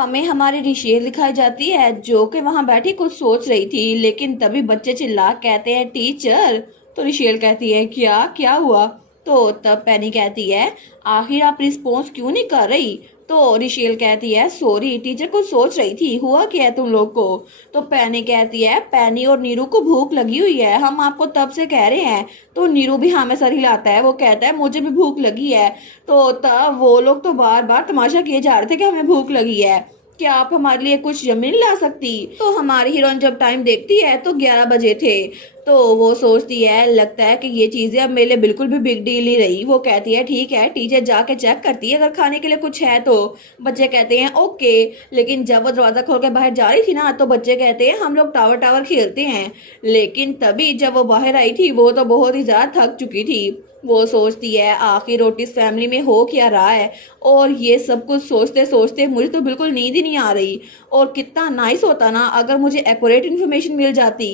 हमें हमारी रिशेल दिखाई जाती है जो कि वहां बैठी कुछ सोच रही थी, लेकिन तभी बच्चे चिल्ला कहते हैं टीचर। तो रिशेल कहती है क्या क्या हुआ। तो तब पैनी कहती है आखिर आप रिस्पॉन्स क्यों नहीं कर रही। तो रिशेल कहती है सॉरी टीचर कुछ सोच रही थी, हुआ क्या है तुम लोग को। तो पैनी कहती है पैनी और नीरू को भूख लगी हुई है, हम आपको तब से कह रहे हैं। तो नीरू भी हाँ में सर हिलाता है, वो कहता है मुझे भी भूख लगी है। तो तब वो लोग तो बार बार तमाशा किए जा रहे थे कि हमें भूख लगी है, क्या आप हमारे लिए कुछ जमीन ला सकती। तो हमारी हीरोइन जब टाइम देखती है तो 11 बजे थे। तो वो सोचती है लगता है कि ये चीजें अब मेरे लिए बिल्कुल भी बिग डील नहीं रही। वो कहती है ठीक है, टीचर जाके चेक करती है अगर खाने के लिए कुछ है तो। बच्चे कहते हैं ओके। लेकिन जब वो दरवाजा खोल के बाहर जा रही थी ना तो बच्चे कहते हैं हम लोग टावर टावर खेलते हैं। लेकिन तभी जब वो बाहर आई थी वो तो बहुत ही ज्यादा थक चुकी थी। वो सोचती है आखिर ओटिस फैमिली में हो क्या रहा है, और ये सब कुछ सोचते सोचते मुझे तो बिल्कुल नींद ही नहीं आ रही। और कितना नाइस होता ना अगर मुझे एक्यूरेट इन्फॉर्मेशन मिल जाती।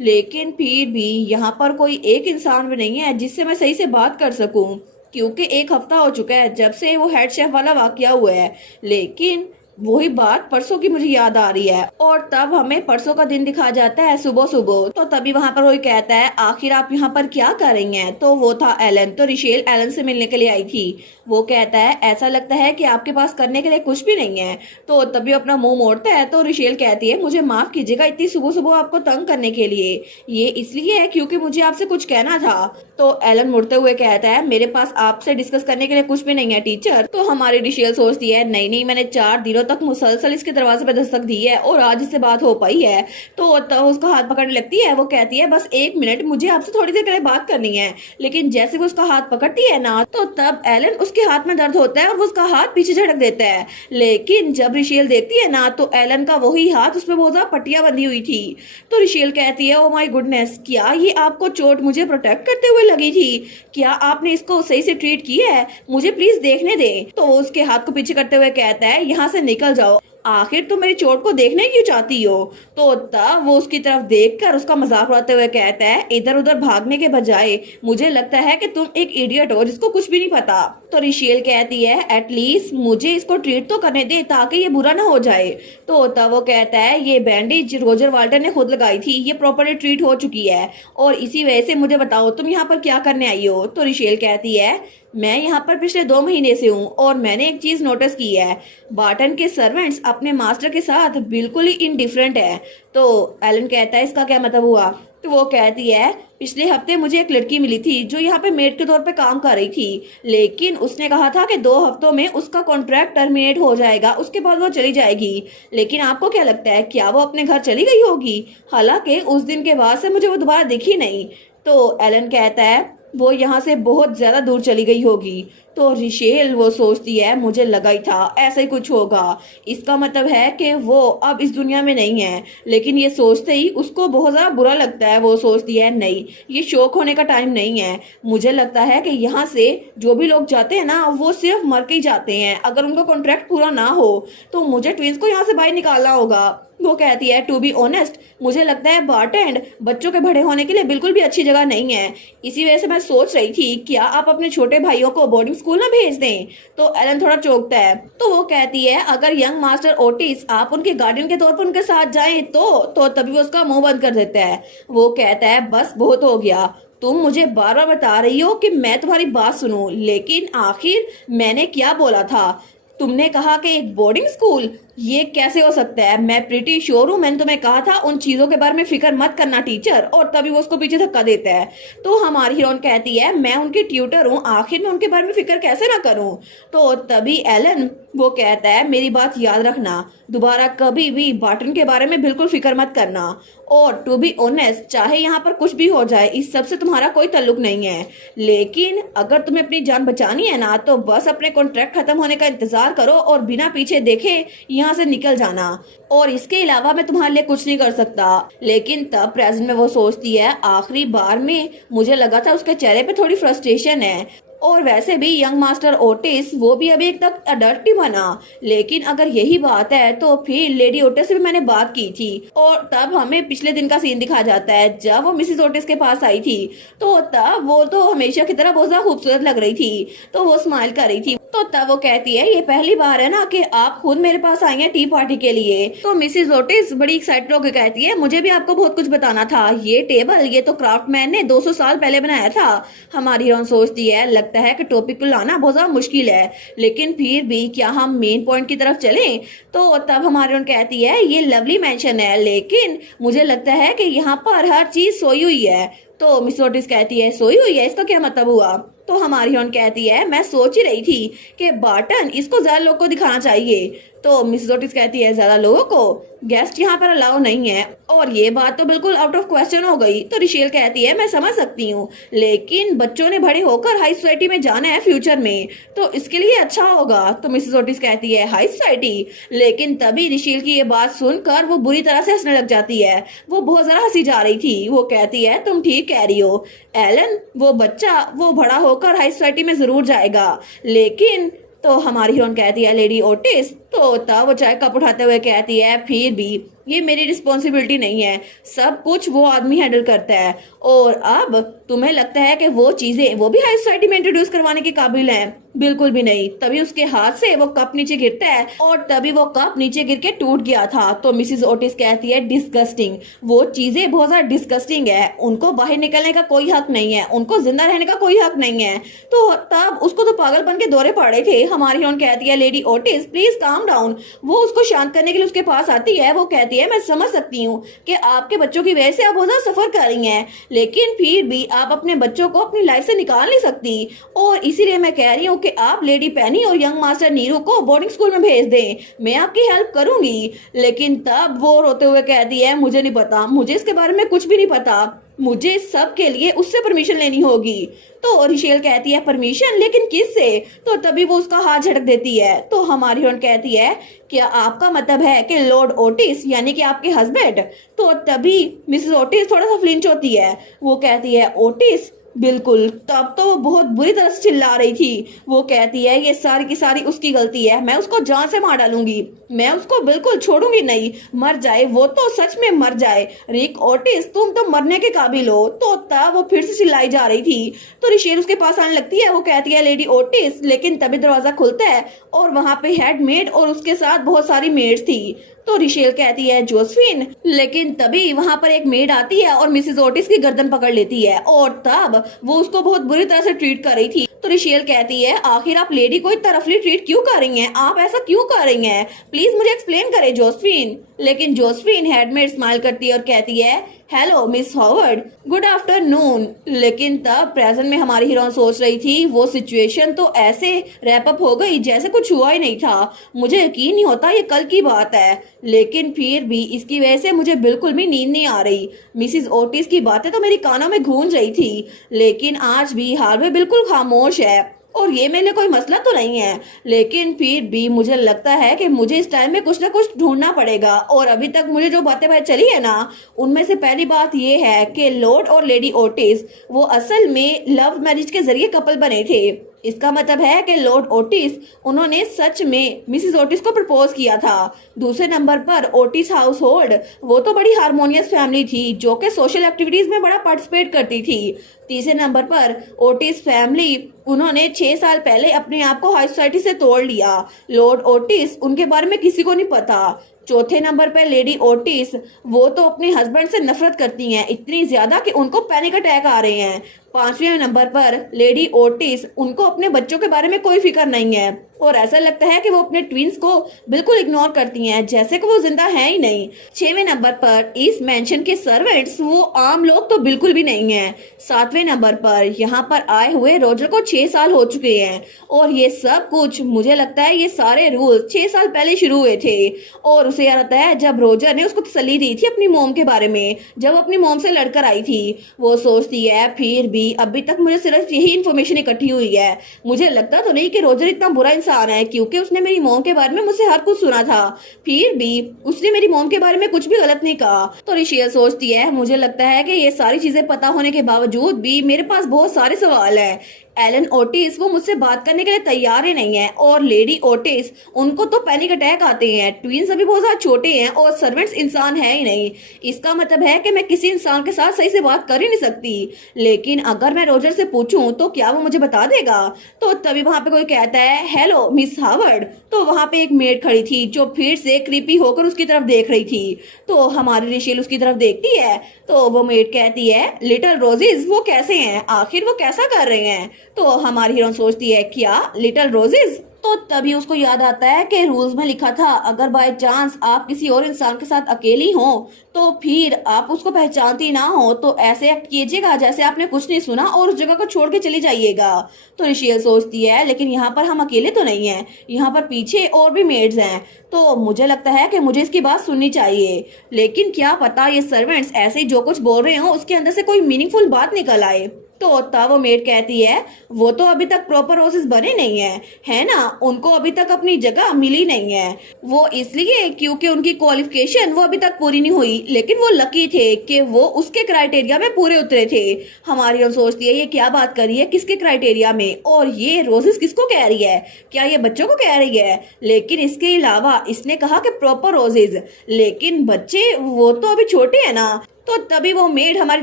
लेकिन फिर भी यहाँ पर कोई एक इंसान भी नहीं है जिससे मैं सही से बात कर सकूं, क्योंकि एक हफ्ता हो चुका है जब से वो हेड शेफ वाला वाकया हुआ है। लेकिन वही बात परसों की मुझे याद आ रही है, और तब हमें परसों का दिन दिखा जाता है सुबह सुबह। तो तभी वहां पर वही कहता है आखिर आप यहाँ पर क्या कर रही हैं। तो वो था एलन। तो रिशेल एलन से मिलने के लिए आई थी। वो कहता है ऐसा लगता है कि आपके पास करने के लिए कुछ भी नहीं है। तो तभी अपना मुंह मोड़ता है। तो रिशेल कहती है मुझे माफ कीजिएगा इतनी सुबह सुबह आपको तंग करने के लिए, ये इसलिए है क्योंकि मुझे आपसे कुछ कहना था। तो एलन मुड़ते हुए कहता है मेरे पास आपसे डिस्कस करने के लिए कुछ भी नहीं है टीचर। तो हमारी रिशेल सोचती है नहीं नहीं, मैंने 4 दिनों तक मुसलसल इसके दरवाजे पे दस्तक दी है और आज इससे बात हो पाई है। तो उसका हाथ पकड़ने लगती है। वो कहती है बस 1 मिनट, मुझे आपसे थोड़ी देर के लिए बात करनी है। लेकिन जैसे वो उसका हाथ पकड़ती है ना तो तब एलन उसके हाथ में दर्द होता है और वो उसका हाथ पीछे झटक देता है। लेकिन जब रिशेल देखती है ना तो एलन का वही हाथ, उसमें बहुत ज्यादा पट्टियां बंधी हुई थी। तो रिशेल कहती है ओ माय गुडनेस, क्या ये आपको चोट मुझे प्रोटेक्ट करते हुए लगी थी? क्या आपने इसको सही से ट्रीट किया है? मुझे प्लीज देखने दें। तो उसके हाथ को पीछे करते हुए कहता है यहाँ से निकल जाओ, आखिर तुम मेरी चोट को देखने क्यों चाहती हो। तो तब वो उसकी तरफ देखकर उसका मजाक उड़ाते हुए कहता है इधर उधर भागने के बजाय मुझे लगता है कि तुम एक इडियट हो जिसको कुछ भी नहीं पता। तो रिशेल कहती है एटलीस्ट मुझे इसको ट्रीट तो करने दे ताकि ये बुरा ना हो जाए। तो तब वो कहता है ये बैंडेज रोजर वाल्टर ने खुद लगाई थी, ये प्रॉपरली ट्रीट हो चुकी है, और इसी वजह से मुझे बताओ तुम यहाँ पर क्या करने आई हो। तो रिशेल कहती है मैं यहाँ पर पिछले 2 महीने से हूँ और मैंने एक चीज नोटिस की है, बार्टन के सर्वेंट्स अपने मास्टर के साथ बिल्कुल ही इनडिफरेंट है। तो एलन कहता है इसका क्या मतलब हुआ। तो वो कहती है पिछले हफ्ते मुझे एक लड़की मिली थी जो यहाँ पे मेड के तौर पे काम कर रही थी, लेकिन उसने कहा था कि 2 हफ्तों में उसका कॉन्ट्रैक्ट टर्मिनेट हो जाएगा, उसके बाद वो चली जाएगी। लेकिन आपको क्या लगता है क्या वो अपने घर चली गई होगी? हालांकि उस दिन के बाद से मुझे वो दोबारा दिखी नहीं। तो एलन कहता है वो यहाँ से बहुत ज्यादा दूर चली गई होगी। तो रिशेल वो सोचती है मुझे लगा ही था ऐसा ही कुछ होगा, इसका मतलब है कि वो अब इस दुनिया में नहीं है। लेकिन ये सोचते ही उसको बहुत ज्यादा बुरा लगता है। वो सोचती है नहीं, ये शौक होने का टाइम नहीं है। मुझे लगता है कि यहाँ से जो भी लोग जाते हैं ना वो सिर्फ मर के ही जाते हैं, अगर उनका कॉन्ट्रैक्ट पूरा ना हो तो मुझे ट्विंस को यहाँ से बाहर निकालना होगा। वो कहती है टू बी ऑनेस्ट मुझे लगता है बार्टेंड बच्चों के बड़े होने के लिए बिल्कुल भी अच्छी जगह नहीं है, इसी वजह से मैं सोच रही थी क्या आप अपने छोटे भाइयों को बोर्डिंग स्कूल ना भेज दें। तो एलन थोड़ा चौंकता है। तो वो कहती है अगर यंग मास्टर ओटिस आप उनके गार्डियन के तौर पर उनके साथ जाएं तो तभी वो उसका मुंह बंद कर देता है। वो कहता है बस बहुत हो गया, तुम मुझे बार बार बता रही हो कि मैं तुम्हारी बात सुनूं, लेकिन आखिर मैंने क्या बोला था? तुमने कहा कि एक बोर्डिंग स्कूल, ये कैसे हो सकता है? मैं प्रीटी श्योर हूँ मैंने तुम्हें कहा था उन चीजों के बारे में फिक्र मत करना टीचर। और तभी वो उसको पीछे धक्का देता है। तो हमारी हीरोइन कहती है मैं उनकी ट्यूटर हूँ, आखिर मैं उनके बारे में फिक्र कैसे ना करूँ। तो तभी एलन वो कहता है मेरी बात याद रखना, दोबारा कभी भी बार्टन के बारे में बिल्कुल फिक्र मत करना, और टू बी ऑनेस्ट चाहे यहाँ पर कुछ भी हो जाए इस सब से तुम्हारा कोई ताल्लुक नहीं है, लेकिन अगर तुम्हें अपनी जान बचानी है ना तो बस अपने कॉन्ट्रैक्ट खत्म होने का इंतजार करो और बिना पीछे देखे यहाँ से निकल जाना, और इसके अलावा मैं तुम्हारे लिए कुछ नहीं कर सकता। लेकिन तब प्रेजेंट में वो सोचती है आखिरी बार में मुझे लगा था उसके चेहरे पे थोड़ी फ्रस्ट्रेशन है, और वैसे भी यंग मास्टर ओटिस वो भी अभी एक तक अडल्ट ही बना। लेकिन अगर यही बात है तो फिर लेडी ओटिस से भी मैंने बात की थी और तब हमें पिछले दिन का सीन दिखाया जाता है जब वो मिसेस ओटिस के पास आई थी। तो तब वो तो हमेशा की तरह बहुत ज्यादा खूबसूरत लग रही थी, तो वो स्माइल कर रही थी। तो तब वो कहती है ये पहली बार है ना कि आप खुद मेरे पास आई हैं टी पार्टी के लिए। तो मिसेस ओटिस बड़ी एक्साइटेड होकर कहती है मुझे भी आपको बहुत कुछ बताना था। ये टेबल ये तो क्राफ्टमैन ने 200 साल पहले बनाया था। हमारी हीरोइन सोचती है लगता है कि टॉपिक को लाना बहुत ज्यादा मुश्किल है, लेकिन फिर भी क्या हम मेन पॉइंट की तरफ चलें। तो तब हमारी हीरोइन कहती है ये लवली मेंशन है, लेकिन मुझे लगता है कि यहाँ पर हर चीज सोई हुई है। तो मिस ओटिस कहती है सोई हुई है, इसका क्या मतलब हुआ। तो हमारी हीरोइन कहती है मैं सोच ही रही थी कि बार्टन इसको ज्यादा लोगों को दिखाना चाहिए। तो मिसेस ओटिस कहती है ज्यादा लोगों को गेस्ट यहाँ पर अलाउ नहीं है, और ये बात तो बिल्कुल आउट ऑफ क्वेश्चन हो गई। तो रिशेल कहती है मैं समझ सकती हूँ, लेकिन बच्चों ने बड़े होकर हाई सोसाइटी में जाना है फ्यूचर में, तो इसके लिए अच्छा होगा। तो मिसेस ओटिस कहती है हाई सोसाइटी, लेकिन तभी रिशेल की ये बात सुनकर वो बुरी तरह से हंसने लग जाती है। वो बहुत जरा हंसी जा रही थी। वो कहती है तुम ठीक कह रही हो एलन, वो बच्चा वो बड़ा होकर हाई सोसाइटी में जरूर जाएगा, लेकिन तो हमारी हीरोइन कहती है लेडी ओटिस। तो तब वो चाय कप उठाते हुए कहती है फिर भी ये मेरी रिस्पॉन्सिबिलिटी नहीं है, सब कुछ वो आदमी हैंडल करता है। और अब तुम्हें लगता है कि वो चीजें वो भी हाई सोसाइटी में इंट्रोड्यूस करवाने के काबिल हैं? बिल्कुल भी नहीं। तभी उसके हाथ से वो कप नीचे गिरता है और तभी वो कप नीचे गिर के टूट गया था। तो मिसेस ओटिस कहती है डिस्गस्टिंग, वो चीजें बहुत ज्यादा डिस्गस्टिंग है, उनको बाहर निकलने का कोई हक नहीं है, उनको जिंदा रहने का कोई हक नहीं है। तो तब उसको तो पागलपन के दौरे पड़े थे। हमारी हीरोइन कहती है lady Otis please calm down. वो उसको शांत करने के लिए उसके पास आती है। वो कहती है मैं समझ सकती हूँ कि आपके बच्चों की वजह से आप बहुत ज्यादा सफर कर रही हैं, लेकिन फिर भी आप अपने बच्चों को अपनी लाइफ से निकाल नहीं सकती, और इसीलिए मैं कह रही हूँ कि आप लेडी पेनी और यंग मास्टर नीरू को बोर्डिंग स्कूल में भेज दें, मैं आपकी हेल्प करूंगी। लेकिन तब वो रोते हुए कहती है मुझे नहीं पता, मुझे इसके बारे में कुछ भी नहीं पता, मुझे सब के लिए उससे परमिशन लेनी होगी। तो रिशेल कहती है परमिशन, लेकिन किससे। तो तभी वो उसका हाथ झटक देती है। तो हमारी हीरोइन कहती है क्या आपका मतलब है कि लॉर्ड ओटिस यानी कि आपके हस्बैंड। तो तभी मिसेस ओटिस थोड़ा सा फ्लिंच होती है। वो कहती है ओटिस बिल्कुल। तब तो वो बहुत बुरी तरह से चिल्ला रही थी। वो कहती है ये सारी की सारी उसकी गलती है, मैं उसको जान से मार डालूंगी, मैं उसको बिल्कुल छोड़ूंगी नहीं, मर जाए वो तो सच में मर जाए। रिक ओटिस तुम तो मरने के काबिल हो। तो तब वो फिर से चिल्लाई जा रही थी। तो रिशेल उसके पास आने लगती है। वो कहती है लेडी ओटिस, लेकिन तभी दरवाजा खुलता है और वहां पे हेड मेड और उसके साथ बहुत सारी मेड्स थी। तो रिशेल कहती है जोसफिन, लेकिन तभी वहां पर एक मेड आती है और मिसेस ओटिस की गर्दन पकड़ लेती है, और तब वो उसको बहुत बुरी तरह से ट्रीट कर रही थी। तो रिशेल कहती है आखिर आप लेडी को इतना रफली ट्रीट क्यों कर रही हैं, आप ऐसा क्यों कर रही हैं, प्लीज मुझे एक्सप्लेन करें जोसफिन। लेकिन जोसफिन हेडमेड स्माइल करती है और कहती है hello miss Howard, good afternoon. लेकिन तब प्रेजेंट में हमारी हीरोइन सोच रही थी वो सिचुएशन तो ऐसे रैप अप हो गई जैसे कुछ हुआ ही नहीं था। मुझे यकीन नहीं होता ये कल की बात है, लेकिन फिर भी इसकी वजह से मुझे बिल्कुल भी नींद नहीं आ रही। मिसिस ओटिस की बातें तो मेरी कानों में गूंज रही थी, लेकिन आज भी हाल में बिल्कुल खामोश है, और ये मेरे लिए कोई मसला तो नहीं है, लेकिन फिर भी मुझे लगता है कि मुझे इस टाइम में कुछ ना कुछ ढूंढना पड़ेगा। और अभी तक मुझे जो बातें पता चली है ना, उनमें से पहली बात ये है कि लॉर्ड और लेडी ओटिस वो असल में लव मैरिज के जरिए कपल बने थे। इसका मतलब है कि लॉर्ड ओटिस उन्होंने सच में मिसिस ओटिस को प्रपोज किया था। दूसरे नंबर पर ओटिस हाउस होल्ड वो तो बड़ी हारमोनियस फैमिली थी जो कि सोशल एक्टिविटीज में बड़ा पार्टिसिपेट करती थी। तीसरे नंबर पर ओटिस फैमिली उन्होंने 6 साल पहले अपने आप को हाई सोसाइटी से तोड़ लिया। लॉर्ड ओटिस उनके बारे में किसी को नहीं पता। चौथे नंबर पर लेडी ओटिस वो तो अपने हस्बैंड से नफरत करती हैं, इतनी ज्यादा कि उनको पैनिक अटैक आ रहे हैं। पांचवें नंबर पर लेडी ओटिस उनको अपने बच्चों के बारे में कोई फिक्र नहीं है, और ऐसा लगता है कि वो अपने ट्विंस को बिल्कुल इग्नोर करती हैं जैसे कि वो जिंदा है ही नहीं। 6वें नंबर पर इस मेंशन के सर्वेंट्स वो आम लोग तो बिल्कुल भी नहीं हैं। 7वें नंबर पर यहाँ पर आए हुए रोजर को 6 साल हो चुके हैं, और ये सब कुछ मुझे लगता है ये सारे रूल 6 साल पहले शुरू हुए थे। और उसे याद आता है जब रोजर ने उसको तसल्ली दी थी अपनी मोम के बारे में, जब अपनी मोम से लड़कर आई थी। वो सोचती है फिर भी अभी तक मुझे सिर्फ यही इन्फॉर्मेशन इकट्ठी हुई है, मुझे लगता तो नहीं कि रोजर इतना बुरा इंसान है, क्योंकि उसने मेरी मोम के बारे में मुझसे हर कुछ सुना था, फिर भी उसने मेरी मोम के बारे में कुछ भी गलत नहीं कहा। तो रिशिया सोचती है मुझे लगता है कि ये सारी चीजें पता होने के बावजूद भी मेरे पास बहुत सारे सवाल है एलन ओटिस वो मुझसे बात करने के लिए तैयार ही नहीं है और लेडी ओटिस उनको तो पैनिक अटैक आते हैं। ट्विंस अभी बहुत ज्यादा छोटे हैं और सर्वेंट्स इंसान है ही नहीं। इसका मतलब है कि मैं किसी इंसान के साथ सही से बात कर ही नहीं सकती। लेकिन अगर मैं रोजर से पूछूं तो क्या वो मुझे बता देगा? तो तभी वहां पे कोई कहता है हेलो मिस हावर्ड। तो वहां पे एक मेड खड़ी थी जो फिर से क्रीपी होकर उसकी तरफ देख रही थी। तो हमारी रिशेल उसकी तरफ देखती है तो वो मेड कहती है लिटिल रोजेस वो कैसे हैं, आखिर वो कैसा कर रहे हैं? तो हमारी हीरोइन सोचती है क्या लिटिल रोजेस? तो तभी उसको याद आता है कि रूल्स में लिखा था अगर बाय चांस आप किसी और इंसान के साथ अकेली हो तो फिर आप उसको पहचानती ना हो तो ऐसे एक्ट कीजिएगा जैसे आपने कुछ नहीं सुना और उस जगह को छोड़ के चली जाइएगा। तो रिशेल सोचती है लेकिन यहाँ पर हम अकेले तो नहीं हैं, यहाँ पर पीछे और भी मेड्स हैं, तो मुझे लगता है कि मुझे इसकी बात सुननी चाहिए। लेकिन क्या पता ये सर्वेंट्स ऐसे ही जो कुछ बोल रहे हो उसके अंदर से कोई मीनिंगफुल बात निकल आए। तो तब वो मेड कहती है वो तो अभी तक प्रॉपर रोजेस बने नहीं है ना, उनको अभी तक अपनी जगह मिली नहीं है। वो इसलिए क्योंकि उनकी क्वालिफिकेशन वो अभी तक पूरी नहीं हुई, लेकिन वो लकी थे कि वो उसके क्राइटेरिया में पूरे उतरे थे। हमारी हम सोचती है ये क्या बात कर रही है, किसके क्राइटेरिया में, और ये रोजेस किसको कह रही है, क्या ये बच्चों को कह रही है? लेकिन इसके अलावा इसने कहा कि प्रॉपर रोजेस, लेकिन बच्चे वो तो अभी छोटे हैं ना। तो तभी वो मेड हमारी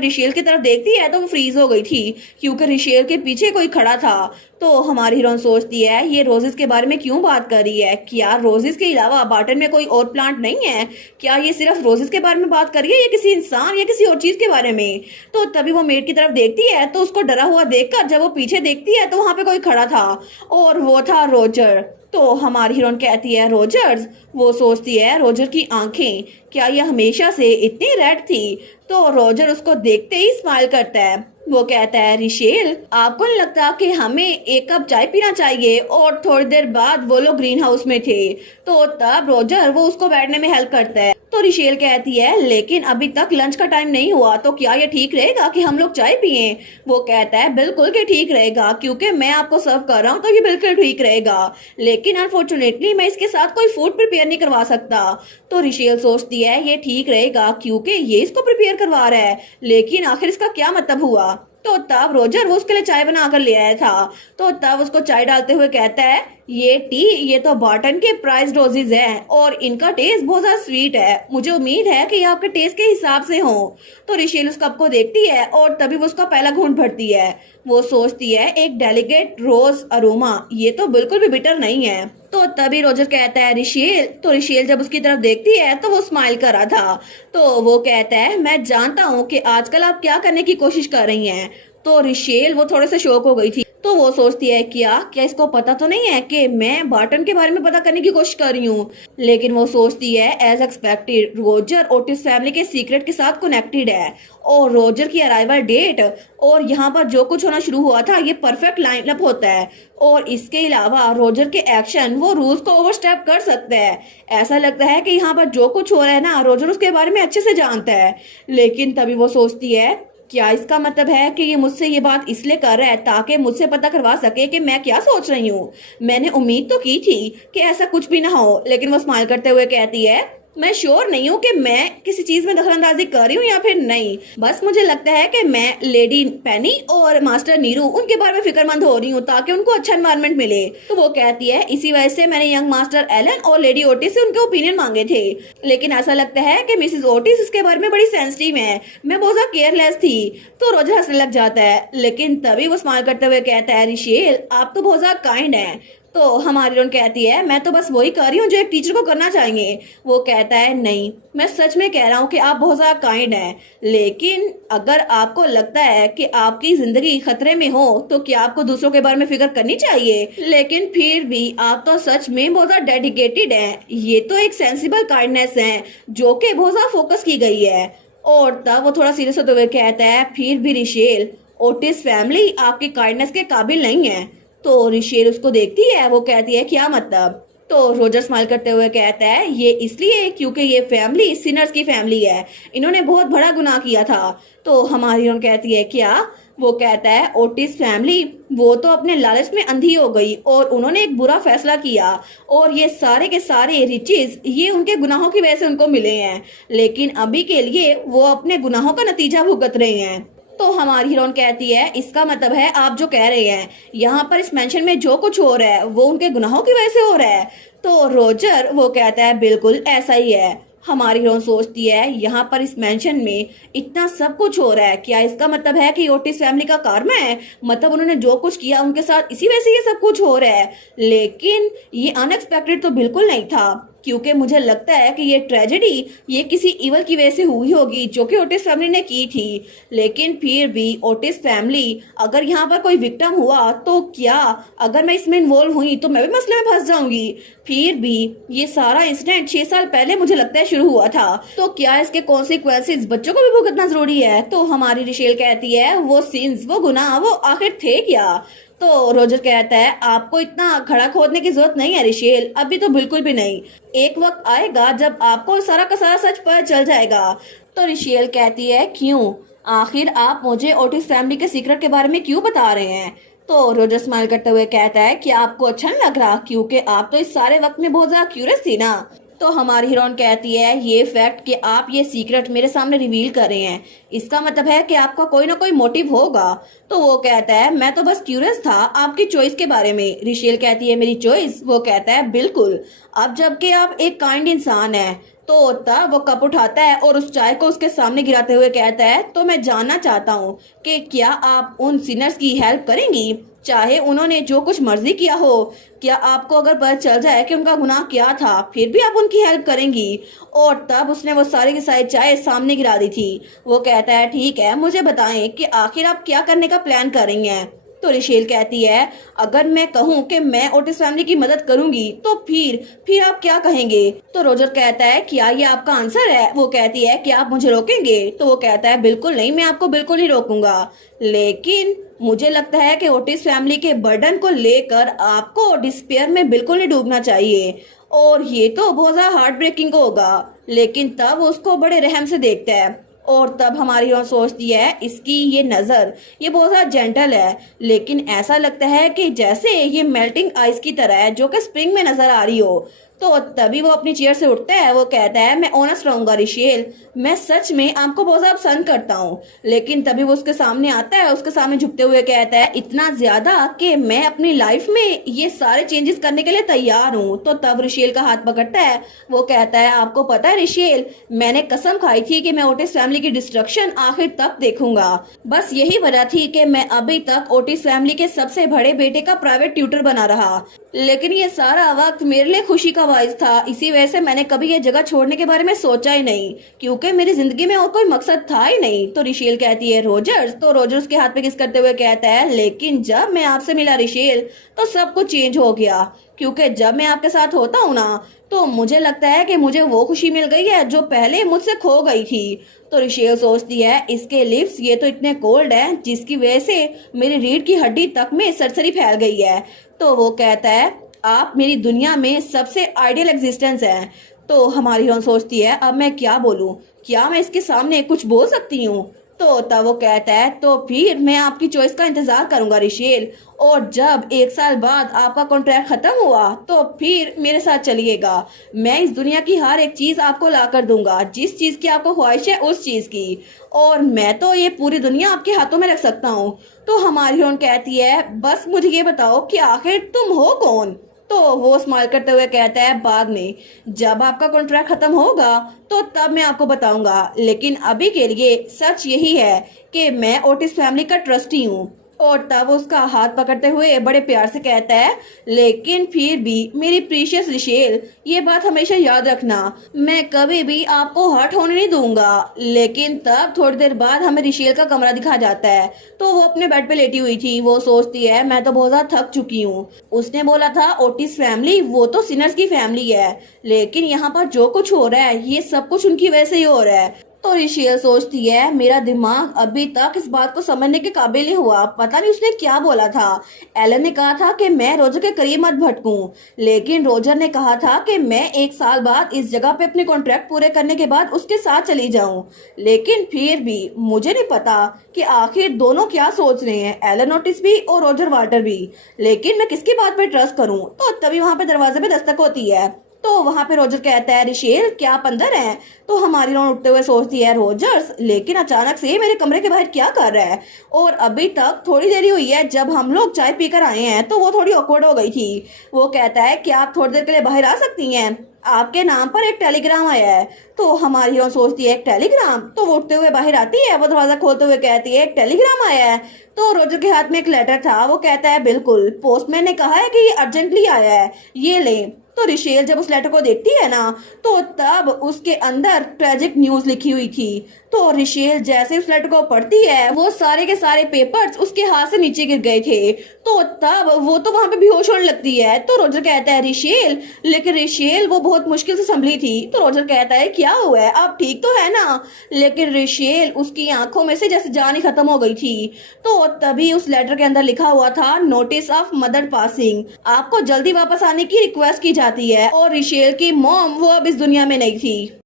रिशेल की तरफ देखती है तो वो फ्रीज हो गई थी क्योंकि रिशेल के पीछे कोई खड़ा था। तो हमारी हीरोइन सोचती है ये रोजेस के बारे में क्यों बात कर रही है, क्या रोजेस के अलावा बाटन में कोई और प्लांट नहीं है? क्या ये सिर्फ रोजेस के बारे में बात कर रही है या किसी इंसान या किसी और चीज के बारे में? तो तभी वो मेड की तरफ देखती है तो उसको डरा हुआ देखकर जब वो पीछे देखती है तो वहां पे कोई खड़ा था और वो था रोजर। तो हमारी हीरोइन कहती है रोजर्स। वो सोचती है रोजर की आंखें क्या ये हमेशा से इतनी रेड थी? तो रोजर उसको देखते ही स्माइल करता है। वो कहता है रिशेल आपको नहीं लगता कि हमें एक कप चाय पीना चाहिए? और थोड़ी देर बाद वो लोग ग्रीन हाउस में थे तो तब रोजर वो उसको बैठने में हेल्प करता है। तो रिशेल कहती है लेकिन अभी तक लंच का टाइम नहीं हुआ तो क्या ये ठीक रहेगा कि हम लोग चाय पिए? वो कहता है बिल्कुल कि ठीक रहेगा क्योंकि मैं आपको सर्व कर रहा हूँ तो ये बिल्कुल ठीक रहेगा, लेकिन अनफॉर्चुनेटली मैं इसके साथ कोई फूड प्रिपेयर नहीं करवा सकता। तो रिशेल सोचती है ये ठीक रहेगा क्योंकि ये इसको प्रिपेयर करवा रहा है, लेकिन आखिर इसका क्या मतलब हुआ? तो तब रोजर वो उसके लिए चाय बना कर ले आया था। तो तब उसको चाय डालते हुए कहता है ये तो बाटन के प्राइस रोजेज हैं और इनका टेस्ट बहुत ज्यादा स्वीट है, मुझे उम्मीद है कि ये आपके टेस्ट के हिसाब से हो। तो रिशेल उस कप को देखती है और तभी वो उसका पहला घूंट भरती है। वो सोचती है एक डेलिकेट रोज अरोमा, ये तो बिल्कुल भी बिटर नहीं है। तो तभी रोजर कहता है रिशेल। तो रिशेल जब उसकी तरफ देखती है तो वो स्माइल कर रहा था। तो वो कहता है मैं जानता हूँ कि आजकल आप क्या करने की कोशिश कर रही हैं। तो रिशेल वो थोड़े से शॉक हो गई थी। तो वो सोचती है क्या इसको पता तो नहीं है कि मैं बाटन के बारे में पता करने की कोशिश कर रही हूँ? लेकिन वो सोचती है as expected Roger Otis family के सीक्रेट के साथ कनेक्टेड है और रोजर की अराइवल डेट और यहाँ पर जो कुछ होना शुरू हुआ था ये परफेक्ट लाइनअप होता है। और इसके अलावा रोजर के एक्शन वो रूल्स को ओवरस्टेप कर सकते हैं। ऐसा लगता है कि यहाँ पर जो कुछ हो रहा है ना रोजर उसके बारे में अच्छे से जानता है। लेकिन तभी वो सोचती है क्या इसका मतलब है कि ये मुझसे ये बात इसलिए कर रहा है ताकि मुझसे पता करवा सके कि मैं क्या सोच रही हूँ? मैंने उम्मीद तो की थी कि ऐसा कुछ भी ना हो। लेकिन वो स्माइल करते हुए कहती है मैं श्योर नहीं हूँ कि मैं किसी चीज में दखलंदाजी कर रही हूँ या फिर नहीं, बस मुझे लगता है कि मैं लेडी पेनी और मास्टर नीरू उनके बारे में फिक्रमंद हो रही हूँ ताकि उनको अच्छा एनवायरनमेंट मिले। तो वो कहती है इसी वजह से मैंने यंग मास्टर एलन और लेडी ओटिस से उनके ओपिनियन मांगे थे, लेकिन ऐसा लगता है कि मिसेस ओटिस इसके बारे में बड़ी सेंसिटिव है, मैं बहुत ज्यादा केयरलेस थी। तो रोजर हंसने लग जाता है। लेकिन तभी वो स्माइल करते हुए कहता है रिशेल आप तो बहुत ज्यादा काइंड है। तो हमारी रोन कहती है मैं तो बस वही कर रही हूँ जो एक टीचर को करना चाहिए। वो कहता है नहीं, मैं सच में कह रहा हूँ कि आप बहुत ज्यादा काइंड हैं, लेकिन अगर आपको लगता है कि आपकी जिंदगी खतरे में हो तो क्या आपको दूसरों के बारे में फिक्र करनी चाहिए? लेकिन फिर भी आप तो सच में बहुत ज्यादा डेडिकेटेड हैं, ये तो एक सेंसिबल काइंडनेस है जो कि बहुत ज्यादा फोकस की गई है। और तब वो थोड़ा सीरियस होते हुए कहता है फिर भी रिशेल ओटिस फैमिली आपकी काइंडनेस के काबिल नहीं है। तो रिशेल उसको देखती है। वो कहती है क्या मतलब? तो रोजर स्माइल करते हुए कहता है ये इसलिए क्योंकि ये फैमिली सिनर्स की फैमिली है, इन्होंने बहुत बड़ा गुनाह किया था। तो हमारी हीरोइन कहती है क्या? वो कहता है ओटिस फैमिली वो तो अपने लालच में अंधी हो गई और उन्होंने एक बुरा फैसला किया और ये सारे के सारे रिचेस ये उनके गुनाहों की वजह से उनको मिले हैं, लेकिन अभी के लिए वो अपने गुनाहों का नतीजा भुगत रहे हैं। तो हमारी हीरोइन कहती है इसका मतलब है आप जो कह रहे हैं यहाँ पर इस मेंशन में जो कुछ हो रहा है वो उनके गुनाहों की वजह से हो रहा है। तो रोजर वो कहता है बिल्कुल ऐसा ही है। हमारी हीरोइन सोचती है यहाँ पर इस मेंशन में इतना सब कुछ हो रहा है, क्या इसका मतलब है कि ओटिस फैमिली का कर्म है, मतलब उन्होंने जो कुछ किया उनके साथ इसी वजह से ये सब कुछ हो रहा है। लेकिन ये अनएक्सपेक्टेड तो बिल्कुल नहीं था, क्योंकि मुझे लगता है कि ये ट्रेजेडी ये किसी इवल की वजह से हुई होगी जो कि ओटिस फैमिली ने की थी। लेकिन फिर भी ओटिस फैमिली अगर यहाँ पर कोई विक्टिम हुआ तो क्या अगर मैं इसमें इन्वॉल्व हुई तो मैं भी मसले में फंस जाऊंगी। फिर भी ये सारा इंसिडेंट 6 साल पहले मुझे लगता है शुरू हुआ था, तो क्या इसके कॉन्सिक्वेंसेस बच्चों को भी भुगतना जरूरी है। तो हमारी रिशेल कहती है वो सिंस वो गुनाह वो आखिर थे क्या। तो रोजर कहता है आपको इतना खड़ा खोदने की जरूरत नहीं है रिशेल, अभी तो बिल्कुल भी नहीं, एक वक्त आएगा जब आपको सारा का सारा सच पता चल जाएगा। तो रिशेल कहती है क्यों, आखिर आप मुझे ओटिस फैमिली के सीक्रेट के बारे में क्यों बता रहे हैं। तो रोजर स्माइल करते हुए कहता है कि आपको अच्छा नहीं लग रहा, क्योंकि आप तो इस सारे वक्त में बहुत ज्यादा क्यूरियस थी ना। तो हमारी हीरोइन कहती है ये फैक्ट कि आप ये सीक्रेट मेरे सामने रिवील कर रहे हैं इसका मतलब है कि आपका कोई ना कोई मोटिव होगा। तो वो कहता है मैं तो बस क्यूरियस था आपकी चॉइस के बारे में। रिशेल कहती है मेरी चॉइस, वो कहता है बिल्कुल, अब जबकि आप एक काइंड इंसान है। तो तब वो कप उठाता है और उस चाय को उसके सामने गिराते हुए कहता है तो मैं जानना चाहता हूँ कि क्या आप उन सिनर्स की हेल्प करेंगी, चाहे उन्होंने जो कुछ मर्जी किया हो, क्या आपको अगर पता चल जाए कि उनका गुनाह क्या था फिर भी आप उनकी हेल्प करेंगी। और तब उसने वो सारी की सारी चाय सामने गिरा दी थी। वो कहता है ठीक है मुझे बताएं कि आखिर आप क्या करने का प्लान कर रही हैं। तो रिशेल कहती है अगर मैं कहूँ कि मैं ओटिस फैमिली की मदद करूंगी तो फिर आप क्या कहेंगे। तो रोजर कहता है क्या ये आपका आंसर है। वो कहती है कि आप मुझे रोकेंगे। तो वो कहता है बिल्कुल नहीं, मैं आपको बिल्कुल नहीं रोकूंगा, लेकिन मुझे लगता है कि ओटिस फैमिली के बर्डन को लेकर आपको डिस्पेयर में बिल्कुल नहीं डूबना चाहिए, और ये तो बहुत ज्यादा हार्ट ब्रेकिंग होगा। लेकिन तब उसको बड़े रहम से देखता है और तब हमारी ओर सोचती है इसकी ये नज़र ये बहुत ज़्यादा जेंटल है, लेकिन ऐसा लगता है कि जैसे ये मेल्टिंग आइस की तरह है जो कि स्प्रिंग में नजर आ रही हो। तो तभी वो अपनी चेयर से उठता है। वो कहता है मैं ऑनेस्ट रहूंगा रिशेल, मैं सच में आपको बहुत ज्यादा पसंद करता हूँ। लेकिन तभी वो उसके सामने आता है, उसके सामने झुकते हुए कहता है इतना ज्यादा कि मैं अपनी लाइफ में ये सारे चेंजेस करने के लिए तैयार हूँ। तो तब रिशेल का हाथ पकड़ता है। वो कहता है आपको पता है रिशेल, मैंने कसम खाई थी कि मैं ओटिस फैमिली की डिस्ट्रक्शन आखिर तक देखूंगा, बस यही वजह थी कि मैं अभी तक ओटिस फैमिली के सबसे बड़े बेटे का प्राइवेट ट्यूटर बना रहा, लेकिन ये सारा वक्त मेरे लिए खुशी का बाइस था, इसी वजह से मैंने कभी ये जगह छोड़ने के बारे में सोचा ही नहीं, क्योंकि मेरी जिंदगी में और कोई मकसद था ही नहीं। तो रिशेल कहती है रोजर्स। तो रोजर्स के हाथ पे किस करते हुए कहता है लेकिन जब मैं आपसे मिला रिशेल तो सब कुछ चेंज हो गया, क्योंकि जब मैं आपके साथ होता हूँ ना तो मुझे लगता है कि मुझे वो खुशी मिल गई है जो पहले मुझसे खो गई थी। तो रिशेल सोचती है इसके लिप्स ये तो इतने कोल्ड हैं जिसकी वजह से मेरी रीढ़ की हड्डी तक में सरसरी फैल गई है। तो वो कहता है आप मेरी दुनिया में सबसे आइडियल एग्जिस्टेंस है। तो हमारी हीरोइन सोचती है अब मैं क्या बोलूं, क्या मैं इसके सामने कुछ बोल सकती हूँ। तो तब वो कहता है तो फिर मैं आपकी चॉइस का इंतजार करूंगा रिशेल, और जब 1 साल बाद आपका कॉन्ट्रैक्ट खत्म हुआ तो फिर मेरे साथ चलिएगा, मैं इस दुनिया की हर एक चीज आपको ला कर दूंगा, जिस चीज की आपको ख्वाहिश है उस चीज की, और मैं तो ये पूरी दुनिया आपके हाथों में रख सकता हूँ। तो हमारी हीरोइन कहती है बस मुझे ये बताओ कि आखिर तुम हो कौन। तो वो स्माइल करते हुए कहता है बाद में जब आपका कॉन्ट्रैक्ट खत्म होगा तो तब मैं आपको बताऊंगा, लेकिन अभी के लिए सच यही है कि मैं ओटिस फैमिली का ट्रस्टी हूँ। और तब वो उसका हाथ पकड़ते हुए बड़े प्यार से कहता है लेकिन फिर भी मेरी प्रीशियस रिशेल ये बात हमेशा याद रखना, मैं कभी भी आपको हर्ट होने नहीं दूंगा। लेकिन तब थोड़ी देर बाद हमें रिशेल का कमरा दिखा जाता है। तो वो अपने बेड पे लेटी हुई थी। वो सोचती है मैं तो बहुत ज्यादा थक चुकी हूँ, उसने बोला था ओटिस फैमिली वो तो सिनर्स की फैमिली है, लेकिन यहाँ पर जो कुछ हो रहा है ये सब कुछ उनकी वजह से ही हो रहा है। तो रिशेल सोचती है मेरा दिमाग अभी तक इस बात को समझने के काबिल नहीं हुआ, पता नहीं उसने क्या बोला था। एलन ने कहा था कि मैं रोजर के करीब मत भटकूं, लेकिन रोजर ने कहा था कि मैं 1 साल बाद इस जगह पे अपने कॉन्ट्रैक्ट पूरे करने के बाद उसके साथ चली जाऊं। लेकिन फिर भी मुझे नहीं पता कि आखिर दोनों क्या सोच रहे हैं, एलन ओटिस भी और रोजर वाल्टर भी, लेकिन मैं किसकी बात पे ट्रस्ट करूं। तो तभी वहां पे दरवाजे पे दस्तक होती है। तो वहां पे रोजर कहता है रिशेल क्या आप अंदर हैं? तो हमारी रोन उठते हुए सोचती है रोजर्स लेकिन अचानक से मेरे कमरे के बाहर क्या कर रहा है? और अभी तक थोड़ी देरी हुई है, जब हम लोग चाय पीकर आए हैं तो वो थोड़ी ऑकवर्ड हो गई थी। वो कहता है क्या आप थोड़ी देर के लिए बाहर आ सकती हैं? आपके नाम पर एक टेलीग्राम आया है। तो हमारी हीरो सोचती है एक टेलीग्राम, तो वो उठते हुए बाहर आती है, वो दरवाजा खोलते हुए कहती है एक टेलीग्राम आया है। तो रोजर के हाथ में एक लेटर था, वो कहता है बिल्कुल पोस्टमैन ने कहा है कि ये अर्जेंटली आया है, ये ले। तो रिशेल जब उस लेटर को देखती है ना, तो तब उसके अंदर ट्रेजिक न्यूज लिखी हुई थी। तो रिशेल जैसे उस लेटर को पढ़ती है, वो सारे के सारे पेपर्स उसके हाथ से नीचे गिर गए थे। तो तब वो तो वहां पे बेहोश होने लगती है। तो रोजर कहता है रिशेल, लेकिन रिशेल वो बहुत मुश्किल से संभली थी। तो रोजर कहता है क्या हुआ है, आप ठीक तो है ना? लेकिन रिशेल उसकी आंखों में से जैसे जान ही खत्म हो गई थी। तो तभी उस लेटर के अंदर लिखा हुआ था नोटिस ऑफ मदर पासिंग, आपको जल्दी वापस आने की रिक्वेस्ट की जाती है। और रिशेल की मॉम वो अब इस दुनिया में नहीं थी।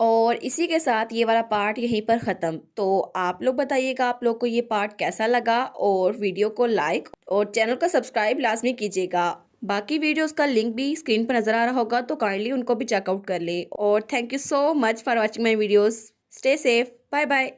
और इसी के साथ ये वाला पार्ट यहीं पर ख़त्म। तो आप लोग बताइएगा आप लोग को ये पार्ट कैसा लगा, और वीडियो को लाइक और चैनल को सब्सक्राइब लाजमी कीजिएगा। बाकी वीडियोस का लिंक भी स्क्रीन पर नज़र आ रहा होगा, तो काइंडली उनको भी चेकआउट कर ले। और thank you so much for watching my videos. Stay safe, bye bye.